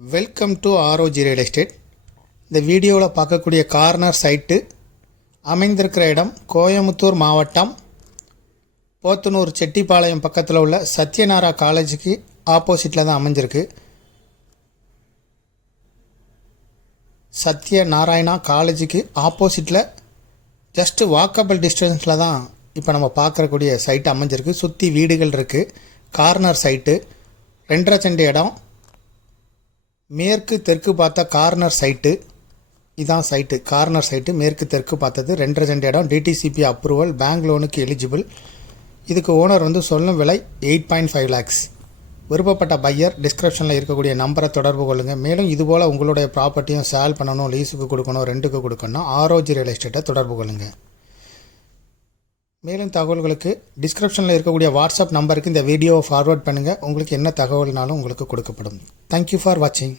Welcome to ROG real estate. இந்த வீடியோவில் பார்க்கக்கூடிய கார்னர் சைட்டு அமைந்திருக்கிற இடம் கோயமுத்தூர் மாவட்டம் போத்தனூர் செட்டிப்பாளையம் பக்கத்தில் உள்ள சத்யநாரா காலேஜுக்கு ஆப்போசிட்டில் தான் அமைஞ்சிருக்கு. சத்யநாராயணா காலேஜுக்கு ஆப்போசிட்டில் ஜஸ்ட்டு வாக்கபிள் டிஸ்டன்ஸில் தான் இப்போ நம்ம பார்க்கக்கூடிய சைட்டு அமைஞ்சிருக்கு. சுற்றி வீடுகள் இருக்குது. கார்னர் சைட்டு 2.5 சென்ட் இடம், மேற்கு தெற்கு பார்த்த கார்னர் சைட்டு. இதான் சைட்டு, கார்னர் சைட்டு மேற்கு தெற்கு பார்த்தது. 2.5 சென்ட் இடம், டிடிசிபி அப்ரூவல், பேங்க் லோனுக்கு எலிஜிபிள். இதுக்கு ஓனர் சொல்லும் விலை 8.5 lakhs. விருப்பப்பட்ட பையர் டிஸ்கிரிப்ஷனில் இருக்கக்கூடிய நம்பரை தொடர்பு கொள்ளுங்கள். மேலும் இதுபோல் உங்களுடைய ப்ராப்பர்ட்டியும் சேல் பண்ணணும், லீஸுக்கு கொடுக்கணும், ரெண்டுக்கு கொடுக்கணும், ஆர்ஓஜி ரியல் எஸ்டேட்டை தொடர்பு கொள்ளுங்கள். மேலும் தகவல்களுக்கு டிஸ்கிரிப்ஷனில் இருக்கக்கூடிய வாட்ஸ்அப் நம்பருக்கு இந்த வீடியோவை ஃபார்வர்ட் பண்ணுங்கள். உங்களுக்கு என்ன தகவல்னாலும் உங்களுக்கு கொடுக்கப்படும். தேங்க்யூ ஃபார் வாட்சிங்.